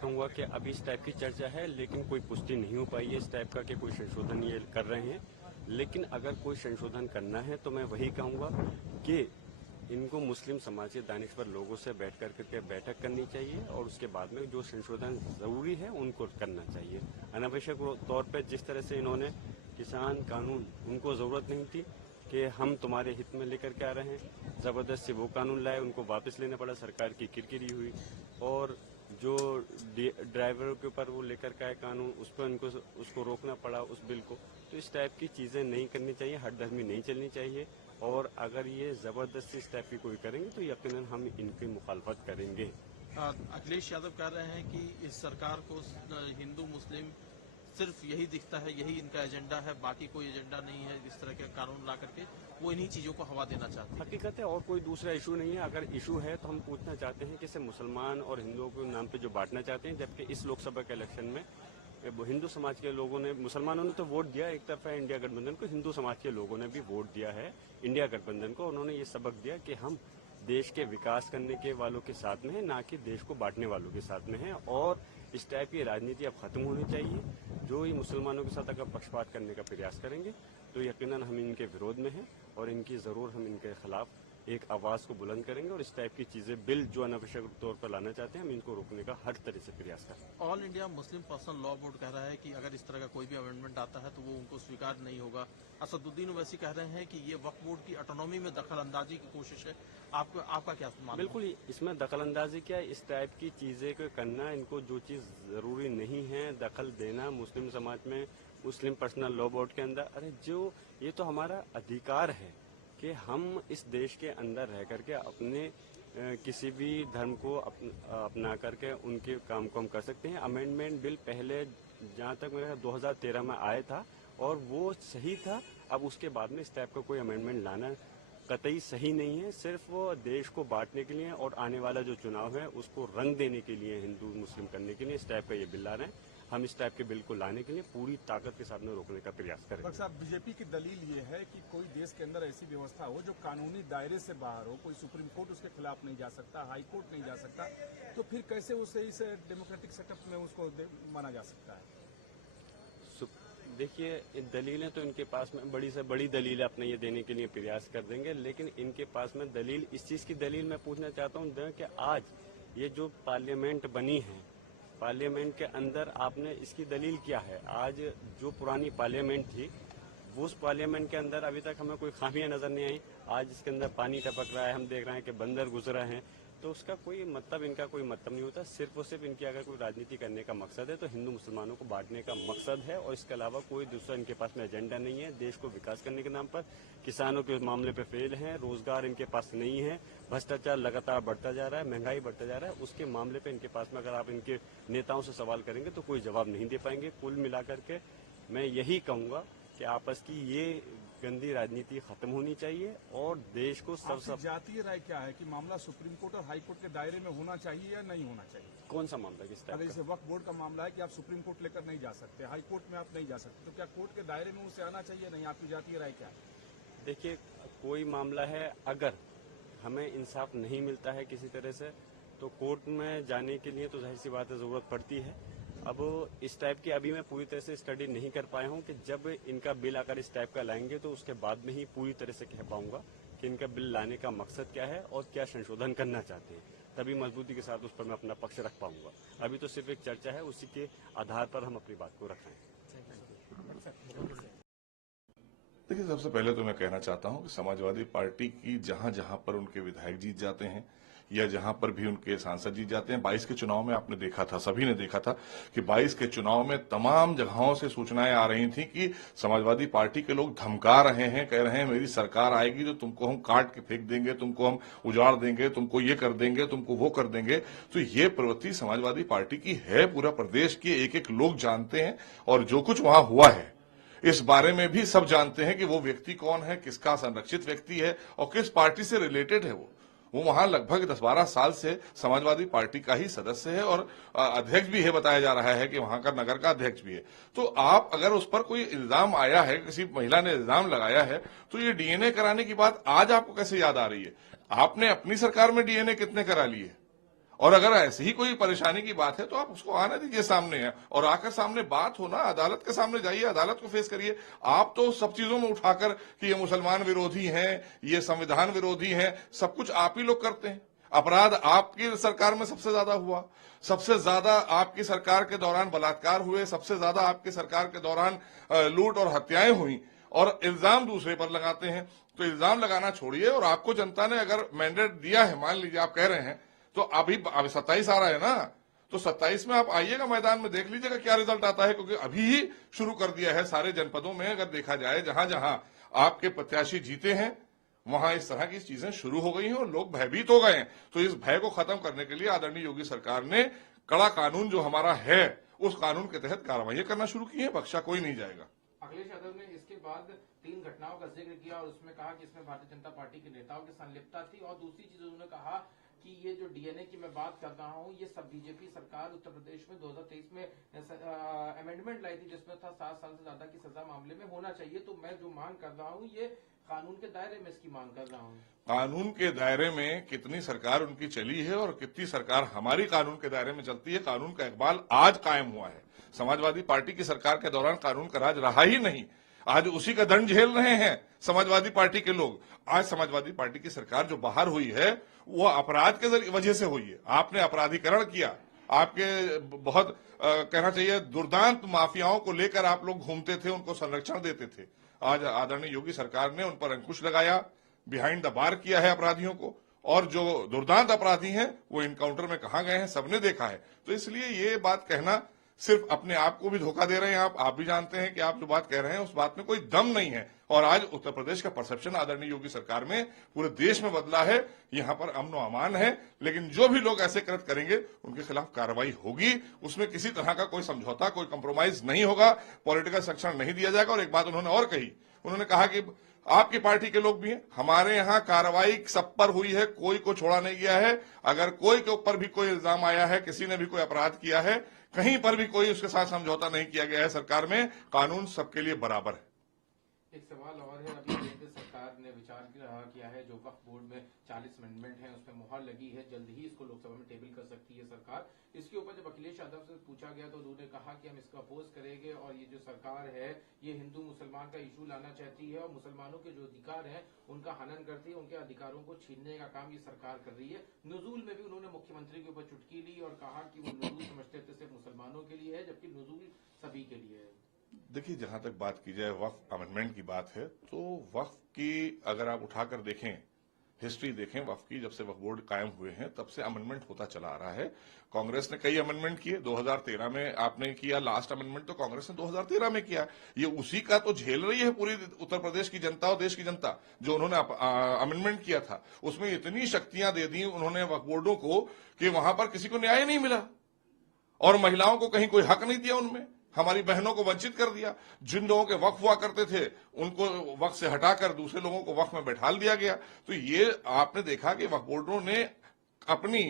कहूँगा कि अभी इस टाइप की चर्चा है, लेकिन कोई पुष्टि नहीं हो पाई है इस टाइप का कि कोई संशोधन ये कर रहे हैं। लेकिन अगर कोई संशोधन करना है तो मैं वही कहूँगा कि इनको मुस्लिम समाज के दानिशवर लोगों से बैठ करके बैठक करनी चाहिए और उसके बाद में जो संशोधन जरूरी है उनको करना चाहिए। अनावश्यक तौर पर जिस तरह से इन्होंने किसान कानून, उनको जरूरत नहीं थी कि हम तुम्हारे हित में लेकर के आ रहे हैं, जबरदस्ती वो कानून लाए, उनको वापस लेना पड़ा, सरकार की किरकिरी हुई। और जो ड्राइवरों के ऊपर वो लेकर के आए कानून, उस पर उनको उसको रोकना पड़ा उस बिल को। तो इस टाइप की चीजें नहीं करनी चाहिए, हठधर्मी नहीं चलनी चाहिए। और अगर ये जबरदस्ती इस टाइप की कोई करेंगे तो यकीनन हम इनकी मुखालफत करेंगे। अखिलेश यादव कह रहे हैं कि इस सरकार को हिंदू मुस्लिम सिर्फ यही दिखता है, यही इनका एजेंडा है, बाकी कोई एजेंडा नहीं है। इस तरह के कानून ला करके वो इन्हीं चीजों को हवा देना चाहते हैं। हकीकत है, और कोई दूसरा इशू नहीं है। अगर इशू है तो हम पूछना चाहते हैं कि इसे मुसलमान और हिंदुओं के नाम पे जो बांटना चाहते हैं, जबकि इस लोकसभा के इलेक्शन में हिंदू समाज के लोगों ने, मुसलमानों ने तो वोट दिया एक तरफा इंडिया गठबंधन को, हिंदू समाज के लोगों ने भी वोट दिया है इंडिया गठबंधन को। उन्होंने ये सबक दिया कि हम देश के विकास करने के वालों के साथ में है, ना कि देश को बांटने वालों के साथ में है। और इस टाइप की राजनीति अब खत्म होनी चाहिए। जो ही मुसलमानों के साथ अगर पक्षपात करने का प्रयास करेंगे तो यकीनन हम इनके विरोध में हैं और इनकी जरूर हम इनके खिलाफ एक आवाज को बुलंद करेंगे। और इस टाइप की चीजें, बिल जो अनावश्यक तौर पर लाना चाहते हैं, हम इनको रोकने का हर तरह से प्रयास करें। All India Muslim personal law board कह रहा है कि अगर इस तरह का कोई भी अमेंडमेंट आता है तो वो उनको स्वीकार नहीं होगा। असदुद्दीन ओवैसी कह रहे हैं कि ये वक्फ बोर्ड की ऑटोनॉमी में दखल अंदाजी की कोशिश है। आपका क्या मानना है? बिल्कुल, इसमें दखल अंदाजी क्या, इस टाइप की चीजें को करना, इनको जो चीज जरूरी नहीं है दखल देना मुस्लिम समाज में, मुस्लिम पर्सनल लॉ बोर्ड के अंदर, अरे जो ये तो हमारा अधिकार है कि हम इस देश के अंदर रह करके अपने किसी भी धर्म को अपना करके उनके काम को हम कर सकते हैं। अमेंडमेंट बिल पहले जहाँ तक मेरा 2013 में आया था और वो सही था। अब उसके बाद में इस टाइप का कोई अमेंडमेंट लाना कतई सही नहीं है। सिर्फ वो देश को बांटने के लिए और आने वाला जो चुनाव है उसको रंग देने के लिए, हिंदू मुस्लिम करने के लिए इस टाइप का ये बिल ला रहे हैं। हम इस टाइप के बिल को लाने के लिए पूरी ताकत के साथ में रोकने का प्रयास करें। डॉक्टर साहब, बीजेपी की दलील ये है कि कोई देश के अंदर ऐसी व्यवस्था हो जो कानूनी दायरे से बाहर हो, कोई सुप्रीम कोर्ट उसके खिलाफ नहीं जा सकता, हाई कोर्ट नहीं जा सकता, तो फिर कैसे उसे इस डेमोक्रेटिक सेटअप में उसको माना जा सकता है? देखिए, दलीलें तो इनके पास में बड़ी से बड़ी दलील अपने ये देने के लिए प्रयास कर देंगे, लेकिन इनके पास में दलील, इस चीज की दलील मैं पूछना चाहता हूँ कि आज ये जो पार्लियामेंट बनी है, पार्लियामेंट के अंदर आपने इसकी दलील क्या है? आज जो पुरानी पार्लियामेंट थी, वो उस पार्लियामेंट के अंदर अभी तक हमें कोई खामियां नजर नहीं आई। आज इसके अंदर पानी टपक रहा है, हम देख रहे हैं कि बंदर गुजर रहे हैं। तो उसका कोई मतलब, इनका कोई मतलब नहीं होता। सिर्फ और सिर्फ इनकी अगर कोई राजनीति करने का मकसद है तो हिंदू मुसलमानों को बांटने का मकसद है, और इसके अलावा कोई दूसरा इनके पास में एजेंडा नहीं है। देश को विकास करने के नाम पर किसानों के मामले पे फेल हैं, रोजगार इनके पास नहीं है, भ्रष्टाचार लगातार बढ़ता जा रहा है, महंगाई बढ़ता जा रहा है। उसके मामले पे इनके पास में अगर आप इनके नेताओं से सवाल करेंगे तो कोई जवाब नहीं दे पाएंगे। कुल मिलाकर के मैं यही कहूंगा कि आपस की ये गंदी राजनीति खत्म होनी चाहिए और देश को सब जातीय राय क्या है कि मामला सुप्रीम कोर्ट और हाई कोर्ट के दायरे में होना चाहिए या नहीं होना चाहिए? कौन सा मामला, किस टाइप का? जैसे वक्फ बोर्ड का मामला है कि आप सुप्रीम कोर्ट लेकर नहीं जा सकते, हाई कोर्ट में आप नहीं जा सकते, तो क्या कोर्ट के दायरे में उसे आना चाहिए? नहीं, आपकी जातीय राय क्या है? देखिए, कोई मामला है, अगर हमें इंसाफ नहीं मिलता है किसी तरह से तो कोर्ट में जाने के लिए तो जाहिर सी बात है जरूरत पड़ती है। अब इस टाइप की अभी मैं पूरी तरह से स्टडी नहीं कर पाया हूं कि जब इनका बिल अगर इस टाइप का लाएंगे तो उसके बाद में ही पूरी तरह से कह पाऊंगा कि इनका बिल लाने का मकसद क्या है और क्या संशोधन करना चाहते हैं। तभी मजबूती के साथ उस पर मैं अपना पक्ष रख पाऊंगा। अभी तो सिर्फ एक चर्चा है, उसी के आधार पर हम अपनी बात को रख रहे हैं। देखिए, सबसे पहले तो मैं कहना चाहता हूं कि समाजवादी पार्टी की जहां जहां पर उनके विधायक जीत जाते हैं या जहां पर भी उनके सांसद जीत जाते हैं, 22 के चुनाव में आपने देखा था, सभी ने देखा था कि 22 के चुनाव में तमाम जगहों से सूचनाएं आ रही थी कि समाजवादी पार्टी के लोग धमका रहे हैं, कह रहे हैं मेरी सरकार आएगी तो तुमको हम काट के फेंक देंगे, तुमको हम उजाड़ देंगे, तुमको ये कर देंगे, तुमको वो कर देंगे। तो ये प्रवृत्ति समाजवादी पार्टी की है, पूरा प्रदेश के एक एक लोग जानते हैं और जो कुछ वहां हुआ है इस बारे में भी सब जानते हैं कि वो व्यक्ति कौन है, किसका संरक्षित व्यक्ति है और किस पार्टी से रिलेटेड है। वो वहां लगभग 10-12 साल से समाजवादी पार्टी का ही सदस्य है और अध्यक्ष भी है, बताया जा रहा है कि वहां का नगर का अध्यक्ष भी है। तो आप अगर उस पर कोई इल्जाम आया है, किसी महिला ने इल्जाम लगाया है, तो ये डीएनए कराने की बात आज आपको कैसे याद आ रही है? आपने अपनी सरकार में डीएनए कितने करा लिए और अगर ऐसी ही कोई परेशानी की बात है तो आप उसको आने दीजिए सामने है और आकर सामने बात हो ना, अदालत के सामने जाइए, अदालत को फेस करिए। आप तो सब चीजों में उठाकर कि ये मुसलमान विरोधी हैं, ये संविधान विरोधी हैं, सब कुछ आप ही लोग करते हैं। अपराध आपकी सरकार में सबसे ज्यादा हुआ, सबसे ज्यादा आपकी सरकार के दौरान बलात्कार हुए, सबसे ज्यादा आपकी सरकार के दौरान लूट और हत्याएं हुई, और इल्जाम दूसरे पर लगाते हैं। तो इल्जाम लगाना छोड़िए, और आपको जनता ने अगर मैंडेट दिया है, मान लीजिए आप कह रहे हैं, तो अभी 27 आ रहा है ना, तो 27 में आप आइएगा मैदान में, देख लीजिएगा क्या रिजल्ट आता है, क्योंकि अभी ही शुरू कर दिया है सारे जनपदों में। अगर देखा जाए जहां जहां आपके प्रत्याशी जीते हैं वहां इस तरह की चीजें शुरू हो गई हैं और लोग भयभीत हो गए हैं। तो इस भय को खत्म करने के लिए आदरणीय योगी सरकार ने कड़ा कानून जो हमारा है उस कानून के तहत कार्रवाई करना शुरू की है, बख्शा कोई नहीं जाएगा। अखिलेश यादव ने इसके बाद 3 घटनाओं का जिक्र किया और उसमें कहा कि इसमें भारतीय जनता पार्टी के नेताओं की संलिप्तता थी, और दूसरी चीज उन्होंने कहा कि ये जो डीएनए की मैं बात कर रहा हूँ, ये सब बीजेपी सरकार उत्तर प्रदेश में 2023 में अमेंडमेंट लाई थी जिसमें था 7 साल से ज्यादा की सजा मामले में होना चाहिए। तो मैं जो मांग कर रहा हूँ ये कानून के दायरे में इसकी मांग कर रहा हूँ। कानून के दायरे में कितनी सरकार उनकी चली है और कितनी सरकार हमारी कानून के दायरे में चलती है, कानून का इकबाल आज कायम हुआ है। समाजवादी पार्टी की सरकार के दौरान कानून का राज रहा ही नहीं, आज उसी का दंड झेल रहे हैं समाजवादी पार्टी के लोग। आज समाजवादी पार्टी की सरकार जो बाहर हुई है वो अपराध के वजह से हुई है। आपने अपराधीकरण किया, आपके बहुत कहना चाहिए दुर्दांत माफियाओं को लेकर आप लोग घूमते थे, उनको संरक्षण देते थे। आज आदरणीय योगी सरकार ने उन पर अंकुश लगाया, बिहाइंड द बार किया है अपराधियों को, और जो दुर्दांत अपराधी हैं वो इनकाउंटर में कहां गए हैं सबने देखा है। तो इसलिए ये बात कहना सिर्फ अपने आप को भी धोखा दे रहे हैं आप भी जानते हैं कि आप जो बात कह रहे हैं उस बात में कोई दम नहीं है। और आज उत्तर प्रदेश का परसेप्शन आदरणीय योगी सरकार में पूरे देश में बदला है, यहाँ पर अमन व अमान है। लेकिन जो भी लोग ऐसे कृत्य करेंगे उनके खिलाफ कार्रवाई होगी, उसमें किसी तरह का कोई समझौता, कोई कंप्रोमाइज नहीं होगा, पॉलिटिकल संरक्षण नहीं दिया जाएगा। और एक बात उन्होंने और कही, उन्होंने कहा कि आपकी पार्टी के लोग भी हैं, हमारे यहाँ कार्रवाई सब पर हुई है, कोई को छोड़ा नहीं गया है। अगर कोई के ऊपर भी कोई इल्जाम आया है, किसी ने भी कोई अपराध किया है, कहीं पर भी कोई उसके साथ समझौता नहीं किया गया है सरकार में, कानून सबके लिए बराबर है। एक सवाल और है, अभी केंद्र सरकार ने विचार किया है जो वक्फ बोर्ड में 40 अमेंडमेंट है उसमें मुहर लगी है, जल्द ही इसको लोकसभा में टेबल कर सकती है सरकार। इसके ऊपर जब अखिलेश यादव से पूछा गया तो उन्होंने कहा कि हम इसका अपोज करेंगे और ये जो सरकार है ये हिंदू मुसलमान का इशू लाना चाहती है और मुसलमानों के जो अधिकार हैं उनका हनन करती है, उनके अधिकारों को छीनने का काम ये सरकार कर रही है। नुजूल में भी उन्होंने मुख्यमंत्री के ऊपर चुटकी ली और कहा कि वो नुजूल समझते थे सिर्फ मुसलमानों के लिए है, जबकि नुजूल सभी के लिए है। देखिए, जहां तक बात की जाए वक्फ अमेंडमेंट की बात है, तो वक्फ की अगर आप उठाकर देखें, हिस्ट्री देखें वक्फ की, जब से वक्फ बोर्ड कायम हुए हैं तब से अमेंडमेंट होता चला आ रहा है। कांग्रेस ने कई अमेंडमेंट किए, 2013 में आपने किया, लास्ट अमेंडमेंट तो कांग्रेस ने 2013 में किया। ये उसी का तो झेल रही है पूरी उत्तर प्रदेश की जनता और देश की जनता। जो उन्होंने अमेंडमेंट किया था उसमें इतनी शक्तियां दे दी उन्होंने वक्फ बोर्डों को कि वहां पर किसी को न्याय नहीं मिला और महिलाओं को कहीं कोई हक नहीं दिया, उनमें हमारी बहनों को वंचित कर दिया। जिन लोगों के वक्फ हुआ करते थे उनको वक्फ से हटाकर दूसरे लोगों को वक्फ में बैठाल दिया गया। तो ये आपने देखा कि वक्फ बोर्डों ने अपनी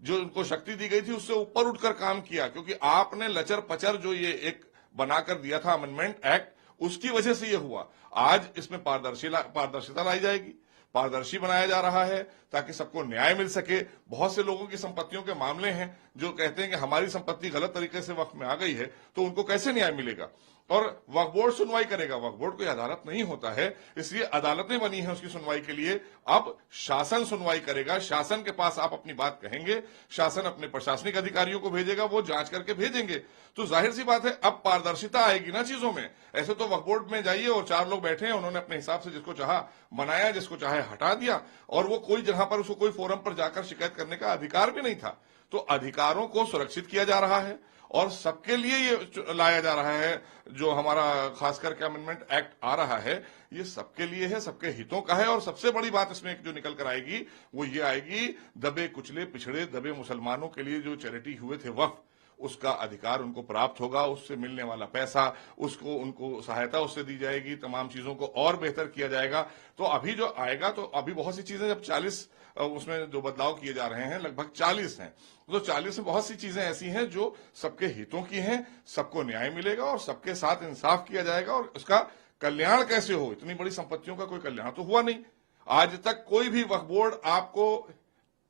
जो उनको शक्ति दी गई थी उससे ऊपर उठकर काम किया, क्योंकि आपने लचर पचर जो ये एक बनाकर दिया था अमेंडमेंट एक्ट, उसकी वजह से ये हुआ। आज इसमें पारदर्शिता लाई जाएगी, पारदर्शी बनाया जा रहा है ताकि सबको न्याय मिल सके। बहुत से लोगों की संपत्तियों के मामले हैं जो कहते हैं कि हमारी संपत्ति गलत तरीके से वक्फ में आ गई है, तो उनको कैसे न्याय मिलेगा। और वक्फ बोर्ड सुनवाई करेगा, वक्फ बोर्ड कोई अदालत नहीं होता है, इसलिए अदालतें बनी हैं उसकी सुनवाई के लिए। अब शासन सुनवाई करेगा, शासन के पास आप अपनी बात कहेंगे, शासन अपने प्रशासनिक अधिकारियों को भेजेगा, वो जांच करके भेजेंगे। तो जाहिर सी बात है अब पारदर्शिता आएगी ना चीजों में। ऐसे तो वक्फ बोर्ड में जाइए और 4 लोग बैठे हैं, उन्होंने अपने हिसाब से जिसको चाहा बनाया, जिसको चाहे हटा दिया, और वो कोई जगह पर उसको कोई फोरम पर जाकर शिकायत करने का अधिकार भी नहीं था। तो अधिकारों को सुरक्षित किया जा रहा है और सबके लिए ये लाया जा रहा है। जो हमारा खास करके अमेंडमेंट एक्ट आ रहा है ये सबके लिए है, सबके हितों का है। और सबसे बड़ी बात इसमें जो निकल कर आएगी वो ये आएगी, दबे कुचले पिछड़े दबे मुसलमानों के लिए जो चैरिटी हुए थे वक्फ, उसका अधिकार उनको प्राप्त होगा, उससे मिलने वाला पैसा उसको उनको सहायता उससे दी जाएगी, तमाम चीजों को और बेहतर किया जाएगा। तो अभी जो आएगा, तो अभी बहुत सी चीजें जब 40 उसमें जो बदलाव किए जा रहे हैं लगभग 40 हैं, तो 40 में बहुत सी चीजें ऐसी हैं जो सबके हितों की हैं, सबको न्याय मिलेगा और सबके साथ इंसाफ किया जाएगा। और उसका कल्याण कैसे हो, इतनी बड़ी संपत्तियों का कोई कल्याण तो हुआ नहीं आज तक। कोई भी वक्फ बोर्ड आपको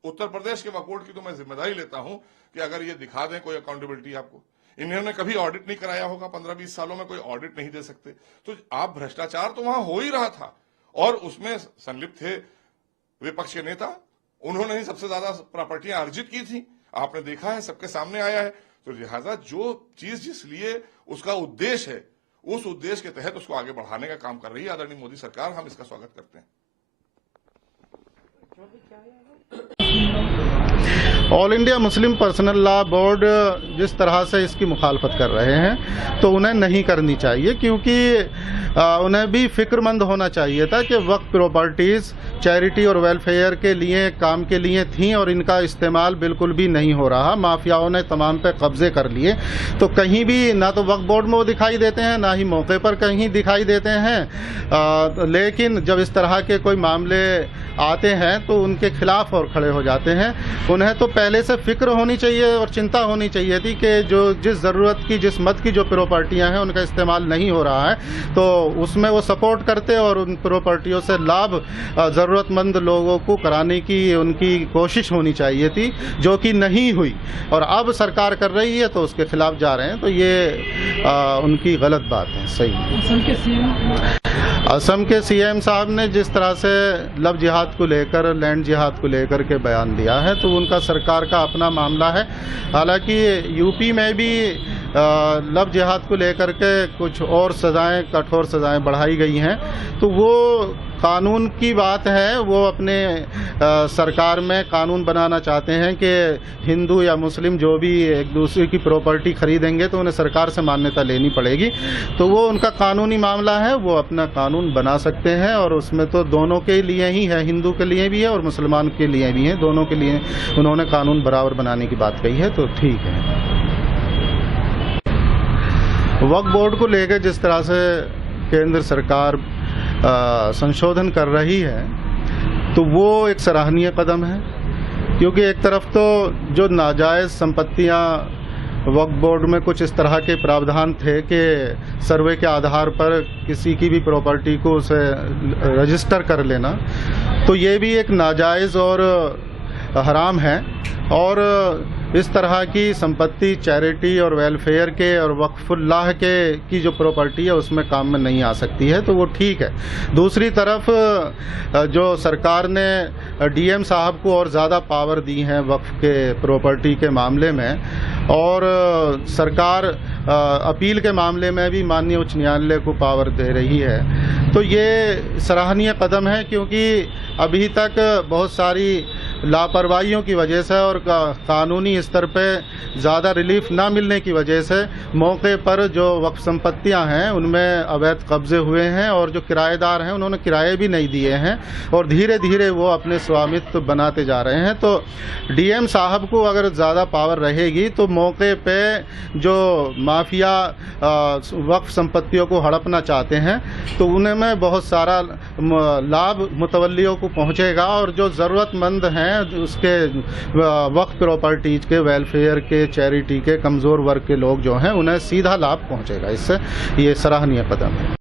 उत्तर प्रदेश के वक्फ बोर्ड की तो मैं जिम्मेदारी लेता हूं कि अगर ये दिखा दें कोई अकाउंटेबिलिटी आपको। इन्होंने कभी ऑडिट नहीं कराया होगा, 15-20 सालों में कोई ऑडिट नहीं दे सकते। तो आप भ्रष्टाचार तो वहां हो ही रहा था और उसमें संलिप्त थे विपक्ष के नेता। उन्होंने ही सबसे ज्यादा प्रॉपर्टियां अर्जित की थी, आपने देखा है, सबके सामने आया है। तो लिहाजा जो चीज जिस लिए उसका उद्देश्य है, उस उद्देश्य के तहत उसको आगे बढ़ाने का काम कर रही है आदरणीय मोदी सरकार। हम इसका स्वागत करते हैं। All India Muslim personal law board जिस तरह से इसकी मुखालफत कर रहे हैं तो उन्हें नहीं करनी चाहिए, क्योंकि उन्हें भी फिक्रमंद होना चाहिए था कि वक्फ प्रॉपर्टीज़ चैरिटी और वेलफेयर के लिए काम के लिए थीं और इनका इस्तेमाल बिल्कुल भी नहीं हो रहा। माफियाओं ने तमाम पे कब्जे कर लिए। तो कहीं भी ना तो वक्फ बोर्ड में वो दिखाई देते हैं, ना ही मौके पर कहीं दिखाई देते हैं। लेकिन जब इस तरह के कोई मामले आते हैं तो उनके खिलाफ और खड़े हो जाते हैं। उन्हें तो पहले से फिक्र होनी चाहिए और चिंता होनी चाहिए थी कि जो जिस ज़रूरत की, जिस मत की जो प्रॉपर्टियां हैं उनका इस्तेमाल नहीं हो रहा है तो उसमें वो सपोर्ट करते और उन प्रॉपर्टियों से लाभ ज़रूरतमंद लोगों को कराने की उनकी कोशिश होनी चाहिए थी, जो कि नहीं हुई। और अब सरकार कर रही है तो उसके खिलाफ जा रहे हैं, तो ये उनकी गलत बात है। सही। असम के सीएम साहब ने जिस तरह से लव जिहाद को लेकर, लैंड जिहाद को लेकर के बयान दिया है तो उनका सरकार का अपना मामला है। हालांकि यूपी में भी लव जिहाद को लेकर के कुछ और सजाएं, कठोर सजाएं बढ़ाई गई हैं। तो वो कानून की बात है, वो अपने सरकार में कानून बनाना चाहते हैं कि हिंदू या मुस्लिम जो भी एक दूसरे की प्रॉपर्टी खरीदेंगे तो उन्हें सरकार से मान्यता लेनी पड़ेगी। तो वो उनका कानूनी मामला है, वो अपना कानून बना सकते हैं और उसमें तो दोनों के लिए ही है, हिंदू के लिए भी है और मुसलमान के लिए भी है, दोनों के लिए उन्होंने कानून बराबर बनाने की बात कही है, तो ठीक है। वक्फ बोर्ड को लेकर जिस तरह से केंद्र सरकार संशोधन कर रही है तो वो एक सराहनीय कदम है, क्योंकि एक तरफ तो जो नाजायज़ संपत्तियां वक्फ बोर्ड में कुछ इस तरह के प्रावधान थे कि सर्वे के आधार पर किसी की भी प्रॉपर्टी को उसे रजिस्टर कर लेना, तो ये भी एक नाजायज़ और हराम है। और इस तरह की संपत्ति चैरिटी और वेलफेयर के और वक्फुल्लाह के की जो प्रॉपर्टी है उसमें काम में नहीं आ सकती है, तो वो ठीक है। दूसरी तरफ जो सरकार ने डीएम साहब को और ज़्यादा पावर दी है वक्फ के प्रॉपर्टी के मामले में, और सरकार अपील के मामले में भी माननीय उच्च न्यायालय को पावर दे रही है, तो ये सराहनीय कदम है। क्योंकि अभी तक बहुत सारी लापरवाहियों की वजह से और कानूनी स्तर पे ज़्यादा रिलीफ ना मिलने की वजह से मौके पर जो वक्फ संपत्तियां हैं उनमें अवैध कब्जे हुए हैं और जो किराएदार हैं उन्होंने किराए भी नहीं दिए हैं और धीरे धीरे वो अपने स्वामित्व बनाते जा रहे हैं। तो डीएम साहब को अगर ज़्यादा पावर रहेगी तो मौके पे जो माफिया वक्फ संपत्तियों को हड़पना चाहते हैं तो उनमें बहुत सारा लाभ मुतवल्लियों को पहुंचेगा और जो ज़रूरतमंद हैं उसके वक्फ प्रॉपर्टीज के, वेलफेयर के, चैरिटी के, कमज़ोर वर्ग के लोग जो हैं उन्हें सीधा लाभ पहुंचेगा। इससे ये सराहनीय कदम है।